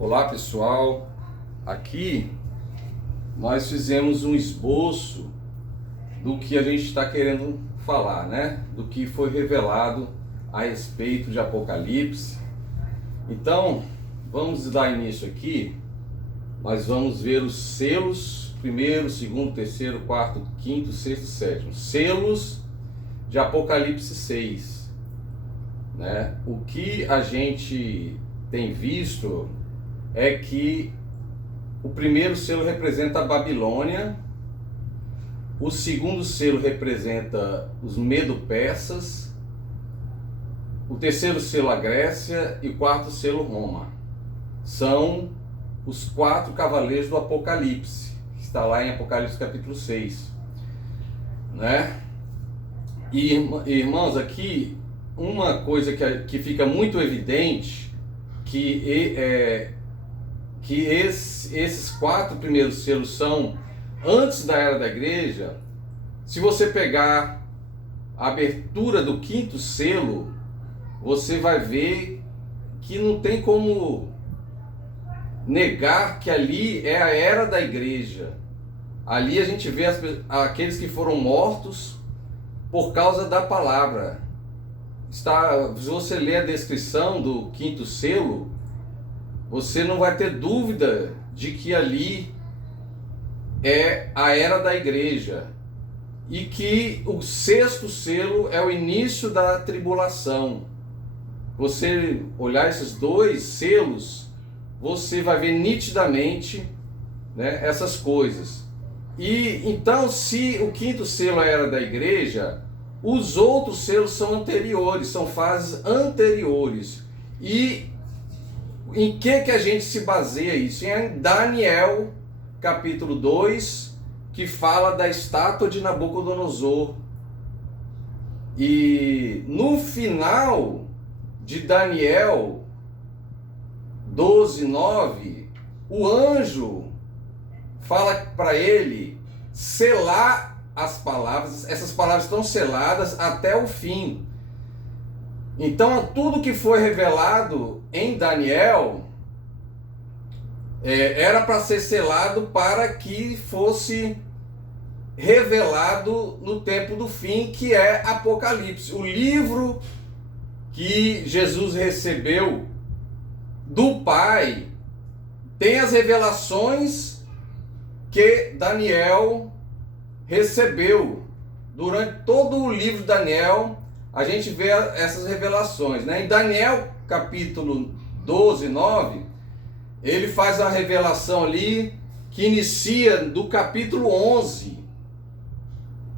Olá pessoal, aqui nós fizemos um esboço do que a gente está querendo falar, né? Do que foi revelado a respeito de Apocalipse. Então, vamos dar início aqui. Nós vamos ver os selos, primeiro, segundo, terceiro, quarto, quinto, sexto, sétimo. Selos de Apocalipse 6, né? O que a gente tem visto é que o primeiro selo representa a Babilônia, o segundo selo representa os Medo-Persas, o terceiro selo a Grécia e o quarto selo Roma. São os 4 cavaleiros do Apocalipse, que está lá em Apocalipse capítulo 6, né? E irmãos, aqui uma coisa que fica muito evidente, que esses 4 primeiros selos são antes da Era da Igreja. Se você pegar a abertura do 5º selo, você vai ver que não tem como negar que ali é a Era da Igreja. Ali a gente vê aqueles que foram mortos por causa da palavra. Se você ler a descrição do 5º selo, você não vai ter dúvida de que ali é a Era da Igreja e que o 6º selo é o início da tribulação. Você olhar esses 2 selos, você vai ver nitidamente, né, essas coisas. E então, se o 5º selo é a Era da Igreja, os outros selos são anteriores, são fases anteriores. E em que a gente se baseia isso? Em Daniel, capítulo 2, que fala da estátua de Nabucodonosor. E no final de Daniel 12:9, o anjo fala para ele selar as palavras. Essas palavras estão seladas até o fim. Então, tudo que foi revelado em Daniel era para ser selado para que fosse revelado no tempo do fim, que é Apocalipse. O livro que Jesus recebeu do Pai tem as revelações que Daniel recebeu. Durante todo o livro de Daniel, a gente vê essas revelações, né? Em Daniel capítulo 12:9, ele faz a revelação ali que inicia do capítulo 11.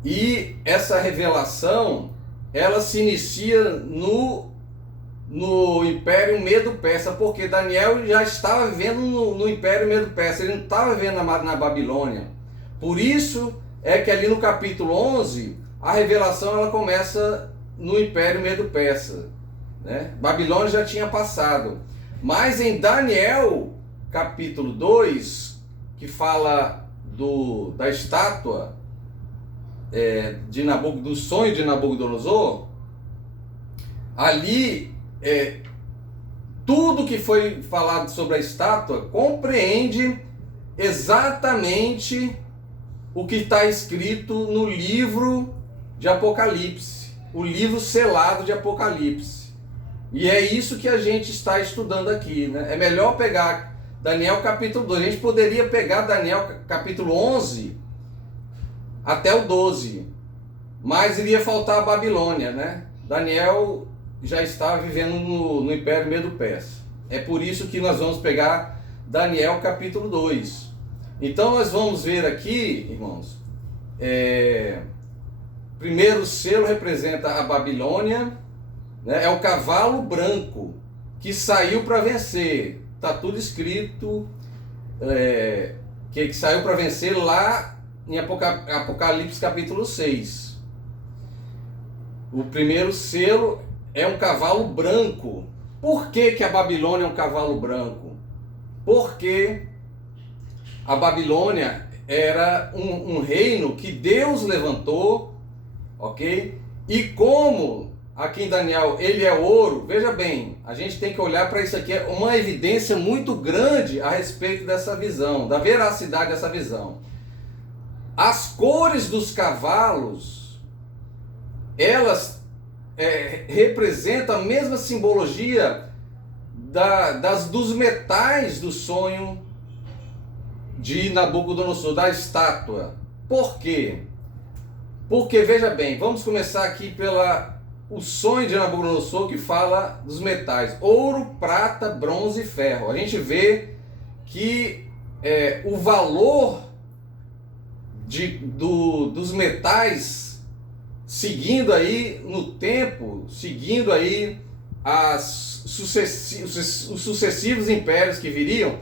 E essa revelação, ela se inicia no Império Medo-Persa, porque Daniel já estava vivendo no Império Medo-Persa, ele não estava vivendo na Babilônia. Por isso é que ali no capítulo 11, a revelação ela começa no Império Medo-Persa, né? Babilônia já tinha passado. Mas em Daniel capítulo 2, que fala da estátua do sonho de Nabucodonosor, ali tudo que foi falado sobre a estátua compreende exatamente o que está escrito no livro de Apocalipse, o livro selado de Apocalipse. E é isso que a gente está estudando aqui, né? É melhor pegar Daniel capítulo 2. A gente poderia pegar Daniel capítulo 11 até o 12, mas iria faltar a Babilônia, né? Daniel já estava vivendo no Império Medo-Persa. É por isso que nós vamos pegar Daniel capítulo 2. Então nós vamos ver aqui, irmãos, primeiro selo representa a Babilônia, né? É o cavalo branco que saiu para vencer. Está tudo escrito que saiu para vencer lá em Apocalipse capítulo 6. O primeiro selo é um cavalo branco. Por que a Babilônia é um cavalo branco? Porque a Babilônia era um reino que Deus levantou, ok? E como aqui em Daniel, ele é ouro, veja bem, a gente tem que olhar para isso aqui, é uma evidência muito grande a respeito dessa visão, da veracidade dessa visão. As cores dos cavalos, elas representam a mesma simbologia dos metais do sonho de Nabucodonosor, da estátua. Por quê? Porque, veja bem, vamos começar aqui o sonho de Nabucodonosor, que fala dos metais: ouro, prata, bronze e ferro. A gente vê que o valor dos metais, seguindo aí no tempo, seguindo aí os sucessivos impérios que viriam,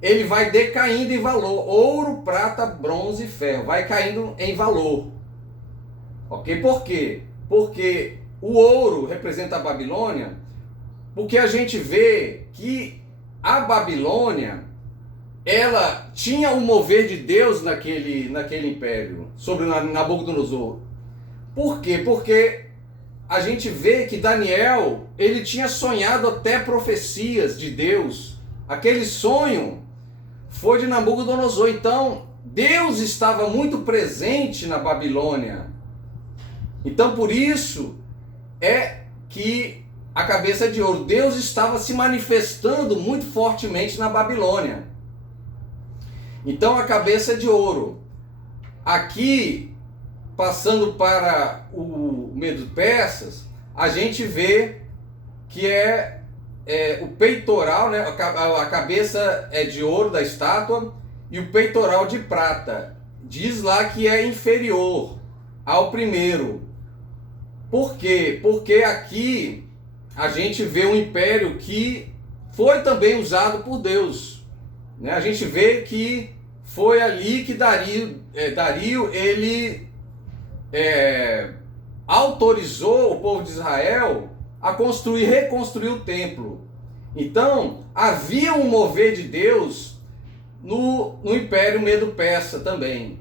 ele vai decaindo em valor. Ouro, prata, bronze e ferro vai caindo em valor. Ok? Por quê? Porque o ouro representa a Babilônia, porque a gente vê que a Babilônia, ela tinha o mover de Deus naquele império, sobre Nabucodonosor. Por quê? Porque a gente vê que Daniel, ele tinha sonhado até profecias de Deus. Aquele sonho foi de Nabucodonosor. Então, Deus estava muito presente na Babilônia. Então, por isso é que a cabeça de ouro, Deus estava se manifestando muito fortemente na Babilônia. Então, a cabeça de ouro. Aqui, passando para o Medo-Persas, a gente vê que o peitoral, né? A cabeça é de ouro da estátua e o peitoral de prata. Diz lá que é inferior ao primeiro. Por quê? Porque aqui a gente vê um império que foi também usado por Deus, né? A gente vê que foi ali que Dario ele autorizou o povo de Israel a reconstruir o templo. Então havia um mover de Deus no Império Medo-Persa também,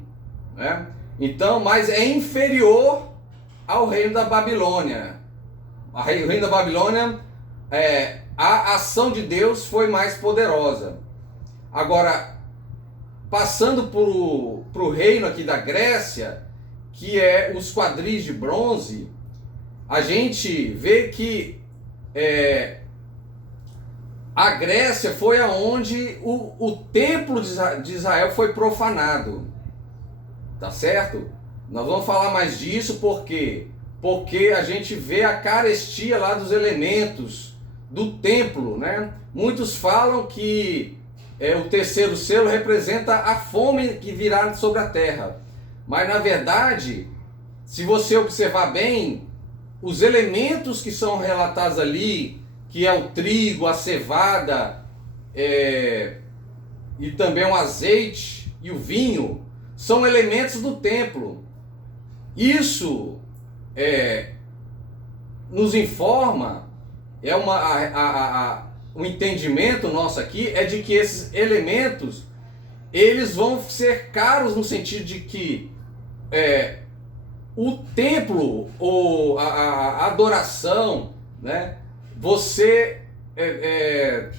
né? Então, mas é inferior ao reino da Babilônia. O reino da Babilônia, a ação de Deus foi mais poderosa. Agora, passando para o reino aqui da Grécia, que é os quadris de bronze, a gente vê que a Grécia foi aonde o templo de Israel foi profanado. Tá certo? Nós vamos falar mais disso, por quê? Porque a gente vê a carestia lá dos elementos do templo, né? Muitos falam que o terceiro selo representa a fome que virá sobre a terra. Mas na verdade, se você observar bem, os elementos que são relatados ali, que é o trigo, a cevada, e também o azeite e o vinho, são elementos do templo. Isso nos informa, o entendimento nosso aqui é de que esses elementos, eles vão ser caros no sentido de que o templo, ou a adoração, né, você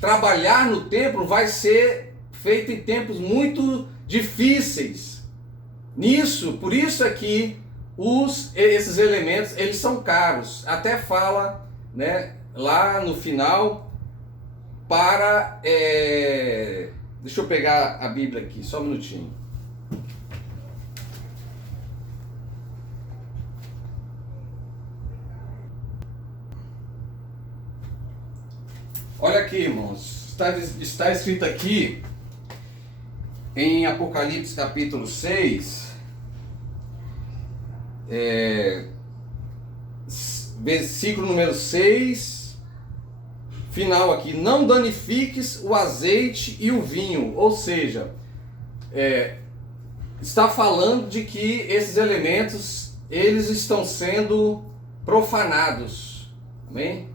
trabalhar no templo vai ser feito em tempos muito difíceis. Por isso aqui esses elementos, eles são caros. Até fala, né, lá no final deixa eu pegar a Bíblia aqui, só um minutinho. Olha aqui, irmãos, está escrito aqui em Apocalipse capítulo 6, versículo número 6, final aqui: não danifiques o azeite e o vinho. Ou seja, está falando de que esses elementos, eles estão sendo profanados. Amém?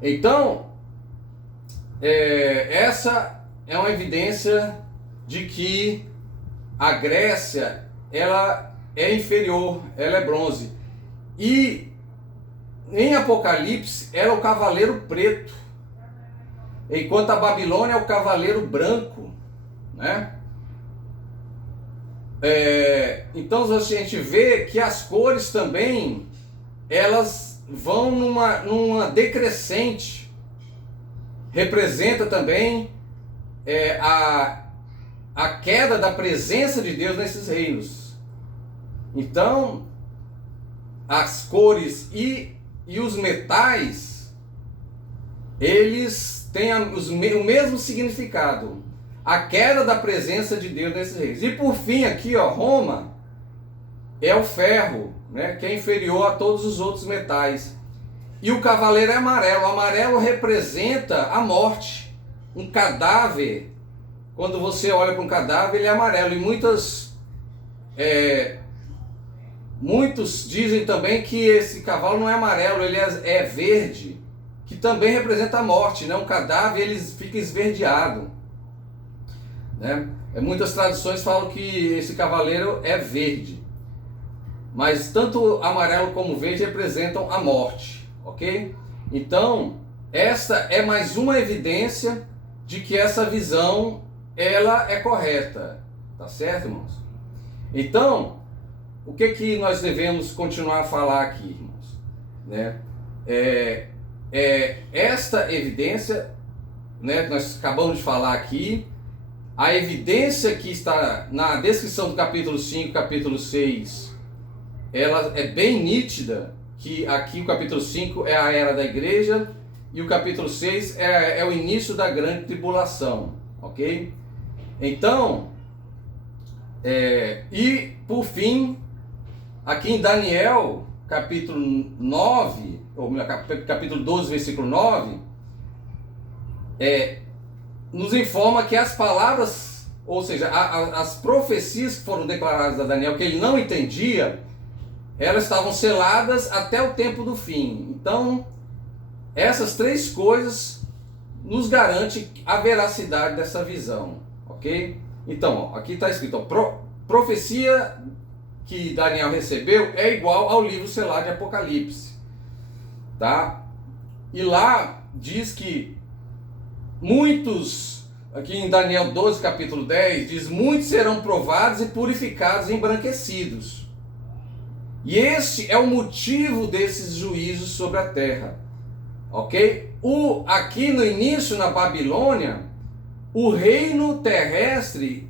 Então, essa é uma evidência de que a Grécia, ela é inferior, ela é bronze. E em Apocalipse era o cavaleiro preto, enquanto a Babilônia é o cavaleiro branco, né? Então a gente vê que as cores também, elas vão numa decrescente. Representa também a queda da presença de Deus nesses reinos. Então, as cores e os metais, eles têm o mesmo significado. A queda da presença de Deus nesses reinos. E por fim aqui, ó, Roma é o ferro, né, que é inferior a todos os outros metais. E o cavaleiro é amarelo. O amarelo representa a morte. Um cadáver, quando você olha para um cadáver, ele é amarelo. E muitos dizem também que esse cavalo não é amarelo, ele é verde, que também representa a morte, né? Um cadáver, ele fica esverdeado, né? Muitas traduções falam que esse cavaleiro é verde, mas tanto amarelo como verde representam a morte, ok? Então, essa é mais uma evidência de que essa visão, ela é correta, tá certo, irmãos? Então, o que nós devemos continuar a falar aqui, irmãos? Né? Esta evidência, né, que nós acabamos de falar aqui, a evidência que está na descrição do capítulo 5, capítulo 6, ela é bem nítida, que aqui o capítulo 5 é a era da igreja e o capítulo 6 é o início da grande tribulação, ok? Então, e por fim, aqui em Daniel, capítulo 9, ou capítulo 12, versículo 9, nos informa que as palavras, ou seja, as profecias que foram declaradas a Daniel, que ele não entendia, elas estavam seladas até o tempo do fim. Então, essas três coisas nos garantem a veracidade dessa visão, ok? Então, ó, aqui está escrito, ó, profecia que Daniel recebeu é igual ao livro selado de Apocalipse, tá? E lá diz que muitos, aqui em Daniel 12, capítulo 10, diz: muitos serão provados e purificados e embranquecidos. E este é o motivo desses juízos sobre a terra, ok? Aqui no início, na Babilônia, o reino terrestre,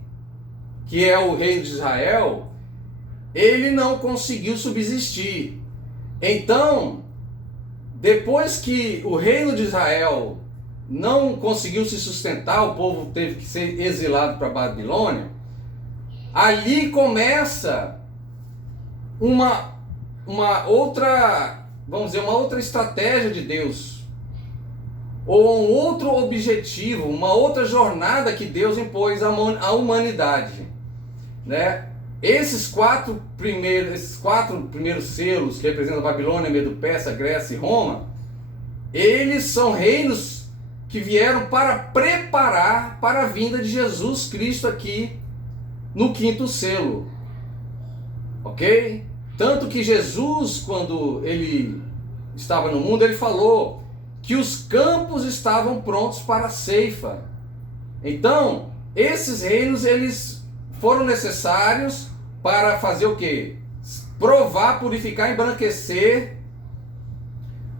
que é o reino de Israel, ele não conseguiu subsistir. Então, depois que o reino de Israel não conseguiu se sustentar, o povo teve que ser exilado para a Babilônia, ali começa uma outra, vamos dizer, uma outra estratégia de Deus, ou um outro objetivo, uma outra jornada que Deus impôs à humanidade, né? Esses quatro primeiros selos que representam a Babilônia, Medo-Persa, Grécia e Roma, eles são reinos que vieram para preparar para a vinda de Jesus Cristo aqui no quinto selo, ok? Tanto que Jesus, quando ele estava no mundo, ele falou que os campos estavam prontos para a ceifa. Então, esses reinos, eles foram necessários para fazer o quê? Provar, purificar, embranquecer,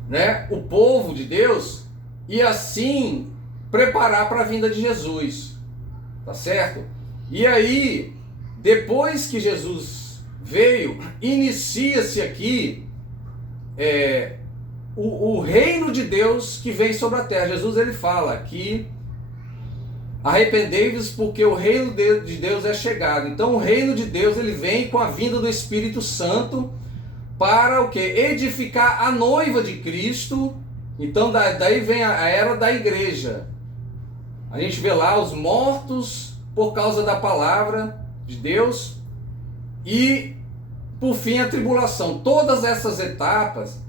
né, o povo de Deus e assim preparar para a vinda de Jesus, tá certo? E aí, depois que Jesus veio, inicia-se aqui o reino de Deus que vem sobre a terra. Jesus, ele fala que arrependei-vos porque o reino de Deus é chegado. Então o reino de Deus, ele vem com a vinda do Espírito Santo para o que? Edificar a noiva de Cristo. Então daí vem a era da igreja. A gente vê lá os mortos por causa da palavra de Deus e por fim a tribulação. Todas essas etapas,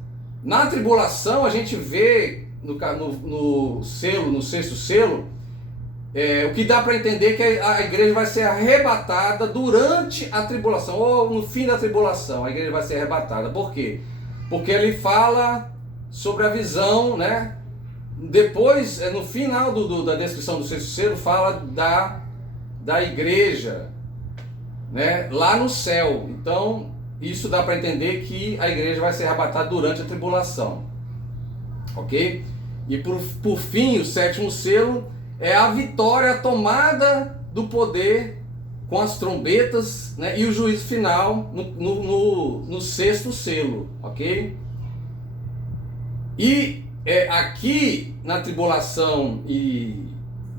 na tribulação a gente vê no sexto selo, o que dá para entender que a igreja vai ser arrebatada durante a tribulação, ou no fim da tribulação, a igreja vai ser arrebatada. Por quê? Porque ele fala sobre a visão, né? Depois, no final da descrição do sexto selo, fala da igreja, né? Lá no céu. Então, isso dá para entender que a igreja vai ser arrebatada durante a tribulação. Ok? E por fim, o sétimo selo é a vitória, a tomada do poder com as trombetas, né, e o juízo final no sexto selo, ok? E aqui na tribulação e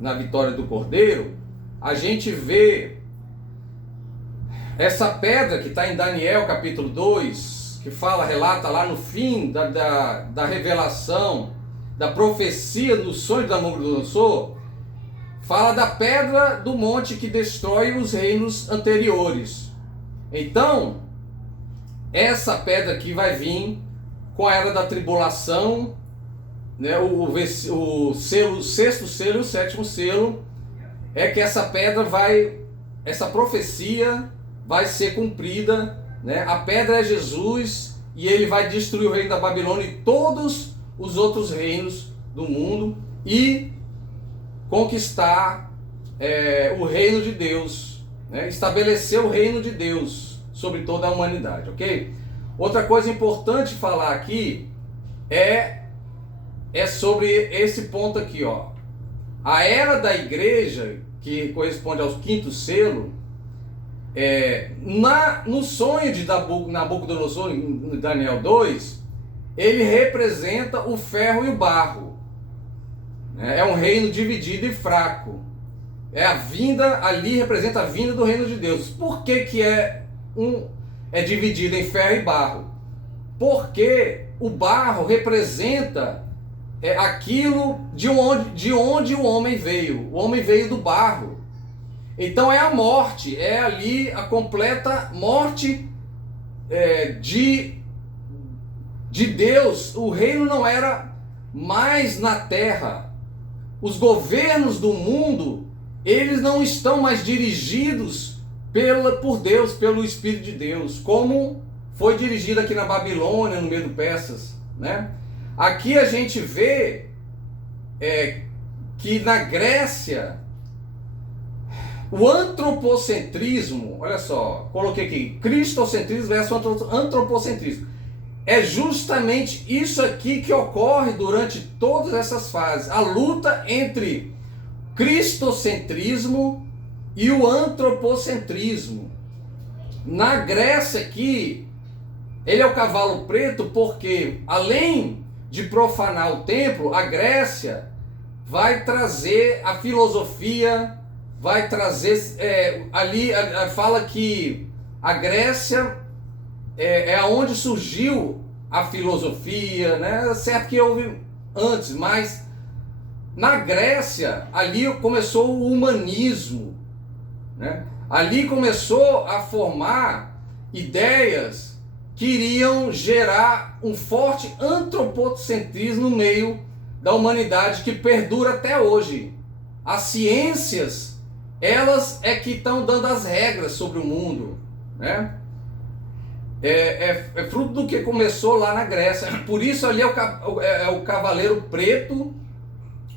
na vitória do Cordeiro, a gente vê essa pedra que está em Daniel capítulo 2, que relata lá no fim da revelação, da profecia do sonho de Nabucodonosor, fala da pedra do monte que destrói os reinos anteriores. Então, essa pedra aqui vai vir com a era da tribulação, né? O sexto selo e o sétimo selo é que essa pedra essa profecia vai ser cumprida, né? A pedra é Jesus e ele vai destruir o reino da Babilônia e todos os outros reinos do mundo e conquistar o reino de Deus, né? Estabelecer o reino de Deus sobre toda a humanidade, ok? Outra coisa importante falar aqui é sobre esse ponto aqui, ó. A era da igreja, que corresponde ao quinto selo, no sonho de Nabucodonosor, em Daniel 2, ele representa o ferro e o barro. É um reino dividido e fraco. Ali representa a vinda do reino de Deus. Por que é dividido em ferro e barro? Porque o barro representa aquilo de onde o homem veio. O homem veio do barro. Então é a morte, é ali a completa morte de Deus. O reino não era mais na terra. Os governos do mundo, eles não estão mais dirigidos por Deus, pelo Espírito de Deus, como foi dirigido aqui na Babilônia, no Medo-Persas, né? Aqui a gente vê que na Grécia, o antropocentrismo, olha só, coloquei aqui, cristocentrismo versus antropocentrismo. É justamente isso aqui que ocorre durante todas essas fases. A luta entre cristocentrismo e o antropocentrismo. Na Grécia aqui, ele é o cavalo preto porque, além de profanar o templo, a Grécia vai trazer a filosofia, vai trazer... fala que a Grécia é onde surgiu a filosofia, né? Certo que houve antes, mas na Grécia, ali começou o humanismo, né? Ali começou a formar ideias que iriam gerar um forte antropocentrismo no meio da humanidade que perdura até hoje. As ciências, elas é que estão dando as regras sobre o mundo, né? É fruto do que começou lá na Grécia. Por isso ali é o cavaleiro preto.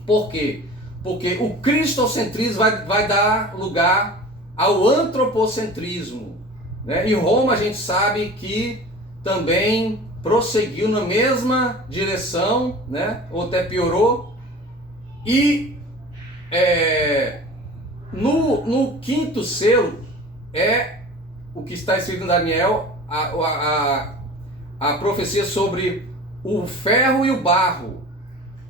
Por quê? Porque o cristocentrismo vai dar lugar ao antropocentrismo, né? Em Roma a gente sabe que também prosseguiu na mesma direção, né? Ou até piorou. E no quinto selo é o que está escrito em Daniel, a profecia sobre o ferro e o barro,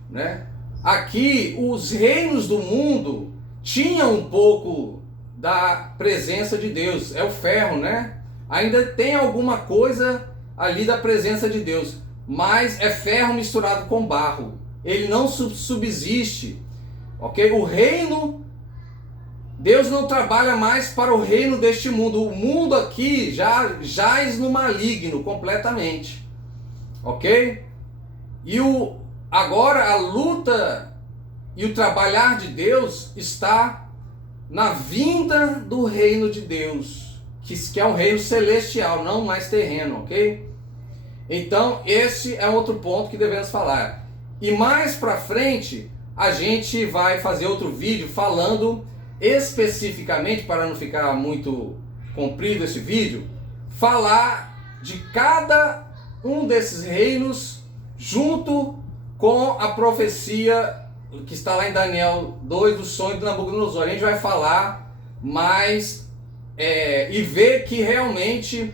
né? Aqui os reinos do mundo tinham um pouco da presença de Deus. É o ferro, né? Ainda tem alguma coisa ali da presença de Deus, mas é ferro misturado com barro. Ele não subsiste, ok? O reino, Deus não trabalha mais para o reino deste mundo. O mundo aqui já jaz no maligno completamente, ok? E agora a luta e o trabalhar de Deus está na vinda do reino de Deus, que é um reino celestial, não mais terreno, ok? Então esse é outro ponto que devemos falar. E mais para frente a gente vai fazer outro vídeo falando especificamente, para não ficar muito comprido esse vídeo, falar de cada um desses reinos junto com a profecia que está lá em Daniel 2 do sonho do Nabucodonosor. A gente vai falar mais e ver que realmente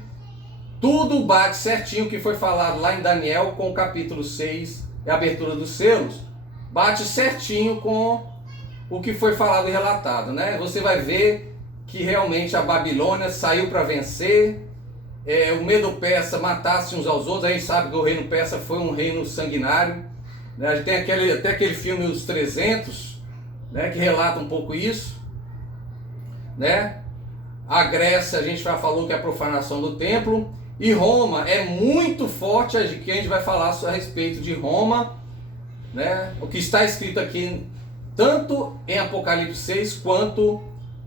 tudo bate certinho que foi falado lá em Daniel com o capítulo 6 e a abertura dos selos, bate certinho com o que foi falado e relatado, né? Você vai ver que realmente a Babilônia saiu para vencer, o Medo-Persa matasse uns aos outros. A gente sabe que o reino persa foi um reino sanguinário, né? A gente tem até aquele filme Os 300, né, que relata um pouco isso, né? A Grécia, a gente já falou que é a profanação do templo, e Roma é muito forte, que a gente vai falar a respeito de Roma, né? O que está escrito aqui, tanto em Apocalipse 6 quanto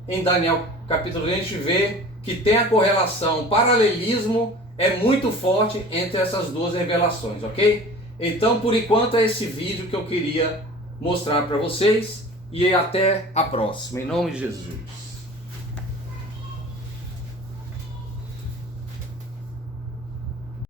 em Daniel capítulo 1, a gente vê que tem a correlação, o paralelismo é muito forte entre essas duas revelações, ok? Então, por enquanto, é esse vídeo que eu queria mostrar para vocês, e até a próxima, em nome de Jesus.